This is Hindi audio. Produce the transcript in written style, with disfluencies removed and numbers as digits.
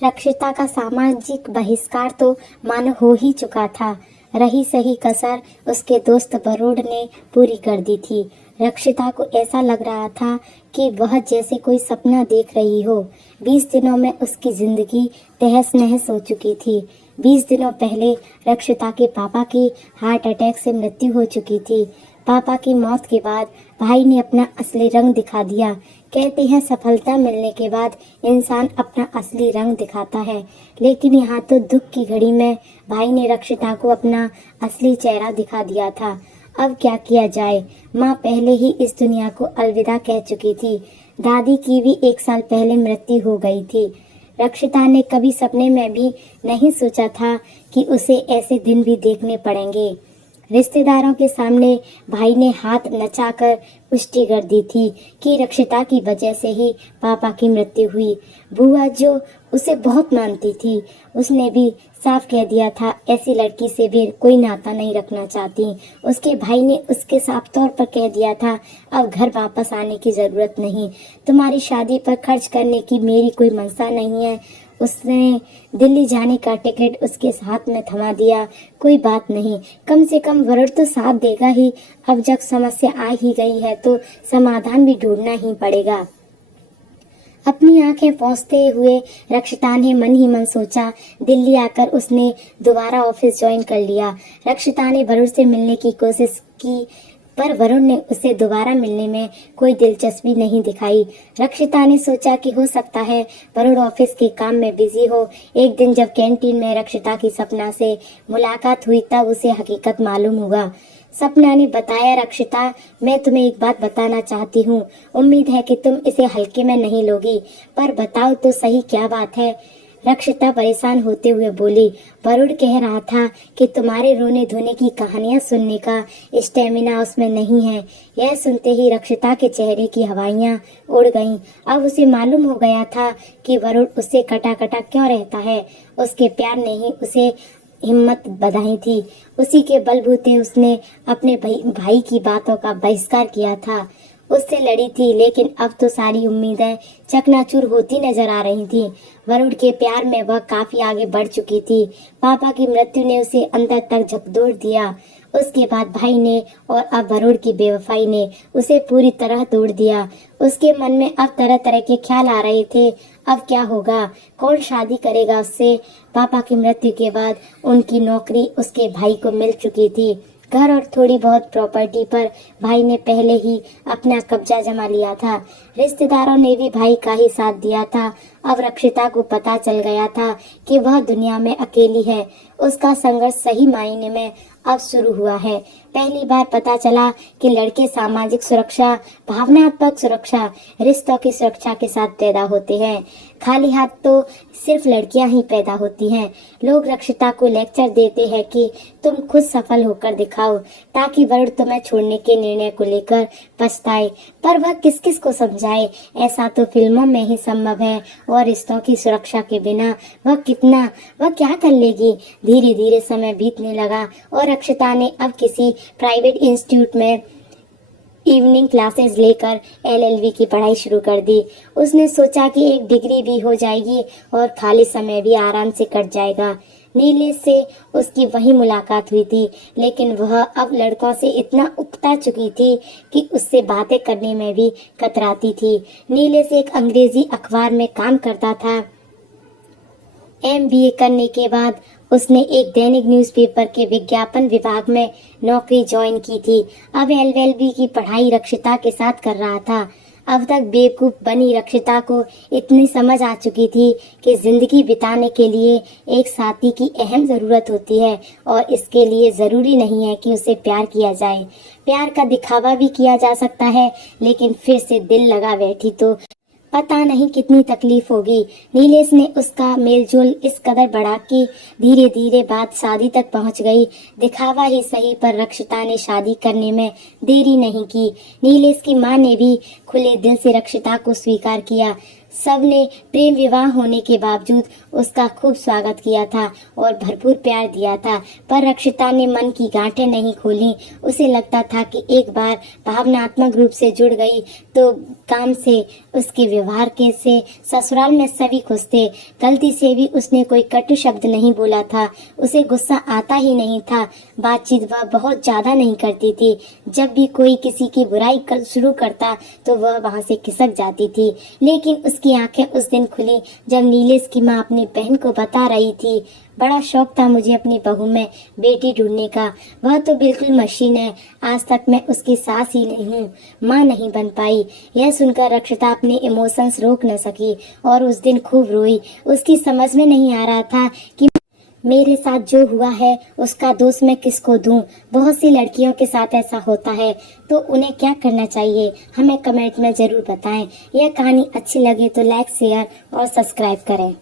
रक्षिता का सामाजिक बहिष्कार तो मानो हो ही चुका था। रही सही कसर उसके दोस्त वरुण ने पूरी कर दी थी। रक्षिता को ऐसा लग रहा था कि वह जैसे कोई सपना देख रही हो। 20 दिनों में उसकी जिंदगी तहस नहस हो चुकी थी। 20 दिनों पहले रक्षिता के पापा की हार्ट अटैक से मृत्यु हो चुकी थी। पापा की मौत के बाद भाई ने अपना असली रंग दिखा दिया। कहते हैं सफलता मिलने के बाद इंसान अपना असली रंग दिखाता है, लेकिन यहाँ तो दुख की घड़ी में भाई ने रक्षिता को अपना असली चेहरा दिखा दिया था। अब क्या किया जाए? माँ पहले ही इस दुनिया को अलविदा कह चुकी थी। दादी की भी 1 साल पहले मृत्यु हो गई थी। रक्षिता ने कभी सपने में भी नहीं सोचा था कि उसे ऐसे दिन भी देखने पड़ेंगे। रिश्तेदारों के सामने भाई ने हाथ नचाकर पुष्टि कर दी थी कि रक्षिता की वजह से ही पापा की मृत्यु हुई। बुआ जो उसे बहुत मानती थी, उसने भी साफ कह दिया था ऐसी लड़की से भी कोई नाता नहीं रखना चाहती। उसके भाई ने उसके साफ तौर पर कह दिया था अब घर वापस आने की जरूरत नहीं, तुम्हारी शादी पर खर्च करने की मेरी कोई मंशा नहीं है। उसने दिल्ली जाने का टिकट उसके हाथ में थमा दिया। कोई बात नहीं, कम से कम वरुण तो साथ देगा ही। अब जब समस्या आ ही गई है तो समाधान भी ढूंढना ही पड़ेगा। अपनी आंखें पोंछते हुए रक्षिता ने मन ही मन सोचा। दिल्ली आकर उसने दोबारा ऑफिस ज्वाइन कर लिया। रक्षिता ने वरुण से मिलने की कोशिश की, पर वरुण ने उसे दोबारा मिलने में कोई दिलचस्पी नहीं दिखाई। रक्षिता ने सोचा कि हो सकता है वरुण ऑफिस के काम में बिजी हो। एक दिन जब कैंटीन में रक्षिता की सपना से मुलाकात हुई तब उसे हकीकत मालूम हुआ। सपना ने बताया, रक्षिता मैं तुम्हें एक बात बताना चाहती हूँ। उम्मीद है कि तुम इसे हल्के में नहीं लोगी, पर बताओ तो सही क्या बात है। रक्षिता परेशान होते हुए बोली, वरुण कह रहा था कि तुम्हारे रोने धोने की कहानियां सुनने का स्टेमिना उसमें नहीं है। यह सुनते ही रक्षिता के चेहरे की हवाइयां उड़ गईं। अब उसे मालूम हो गया था कि वरुण उससे कटा कटा क्यों रहता है। उसके प्यार ने ही उसे हिम्मत बधाई थी। उसी के बलबूते उसने अपने भाई की बातों का बहिष्कार किया था। उससे लड़ी थी, लेकिन अब तो सारी उम्मीदें चकनाचूर होती नजर आ रही थी। वरुण के प्यार में वह काफी आगे बढ़ चुकी थी। पापा की मृत्यु ने उसे अंदर तक झकझोर दिया। उसके बाद भाई ने और अब वरुण की बेवफाई ने उसे पूरी तरह तोड़ दिया। उसके मन में अब तरह तरह के ख्याल आ रहे थे। अब क्या होगा? कौन शादी करेगा उससे? पापा की मृत्यु के बाद उनकी नौकरी उसके भाई को मिल चुकी थी। घर और थोड़ी बहुत प्रॉपर्टी पर भाई ने पहले ही अपना कब्जा जमा लिया था। रिश्तेदारों ने भी भाई का ही साथ दिया था। अब रक्षिता को पता चल गया था कि वह दुनिया में अकेली है। उसका संघर्ष सही मायने में अब शुरू हुआ है। पहली बार पता चला कि लड़के सामाजिक सुरक्षा, भावनात्मक सुरक्षा, रिश्तों की सुरक्षा के साथ पैदा होते हैं। खाली हाथ तो सिर्फ लड़कियां ही पैदा होती हैं। लोग रक्षिता को लेक्चर देते हैं कि तुम खुद सफल होकर दिखाओ ताकि वरुण तुम्हें छोड़ने के निर्णय को लेकर पछताए, पर वह किस किस को समझाए? ऐसा तो फिल्मों में ही संभव है, और रिश्तों की सुरक्षा के बिना वह क्या कर लेगी? धीरे धीरे समय बीतने लगा और रक्षिता ने अब किसी प्राइवेट इंस्टीट्यूट में इवनिंग क्लासेस लेकर एलएलबी की पढ़ाई शुरू कर दी। उसने सोचा कि एक डिग्री भी हो जाएगी और खाली समय भी आराम से कट जाएगा। नीलेश से उसकी वही मुलाकात हुई थी, लेकिन वह अब लड़कों से इतना उकता चुकी थी कि उससे बातें करने में भी कतराती थी। नीलेश एक अंग्रेजी अखबार में काम करता था। एमबीए करने के बाद उसने एक दैनिक न्यूज़पेपर के विज्ञापन विभाग में नौकरी ज्वाइन की थी। अब एलएलबी की पढ़ाई रक्षिता के साथ कर रहा था। अब तक बेवकूफ बनी रक्षिता को इतनी समझ आ चुकी थी कि जिंदगी बिताने के लिए एक साथी की अहम जरूरत होती है, और इसके लिए जरूरी नहीं है कि उसे प्यार किया जाए। प्यार का दिखावा भी किया जा सकता है, लेकिन फिर से दिल लगा बैठी तो पता नहीं कितनी तकलीफ होगी। नीलेश ने उसका मेलजोल इस कदर बढ़ा कि धीरे धीरे बात शादी तक पहुंच गई। दिखावा ही सही, पर रक्षिता ने शादी करने में देरी नहीं की। नीलेश की मां ने भी खुले दिल से रक्षिता को स्वीकार किया। सबने प्रेम विवाह होने के बावजूद उसका खूब स्वागत किया था और भरपूर प्यार दिया था, पर रक्षिता ने मन की गांठें नहीं खोली। उसे लगता था कि एक बार भावनात्मक रूप से जुड़ गई तो काम से उसके व्यवहार के से ससुराल में सभी खुश थे। गलती से भी उसने कोई कटु शब्द नहीं बोला था। उसे गुस्सा आता ही नहीं था। बातचीत वह बहुत ज्यादा नहीं करती थी। जब भी कोई किसी की बुराई शुरू करता तो वह वहां से खिसक जाती थी। लेकिन उसकी आंखें उस दिन खुली जब नीलेश की माँ अपनी बहन को बता रही थी, बड़ा शौक था मुझे अपनी बहू में बेटी ढूंढने का। वह तो बिल्कुल मशीन है। आज तक मैं उसकी सास ही नहीं हूँ, माँ नहीं बन पाई। यह सुनकर रक्षिता अपने इमोशंस रोक न सकी और उस दिन खूब रोई। उसकी समझ में नहीं आ रहा था कि मेरे साथ जो हुआ है उसका दोष मैं किसको दूं। बहुत सी लड़कियों के साथ ऐसा होता है, तो उन्हें क्या करना चाहिए हमें कमेंट में जरूर बताएं। यह कहानी अच्छी लगे तो लाइक, शेयर और सब्सक्राइब करें।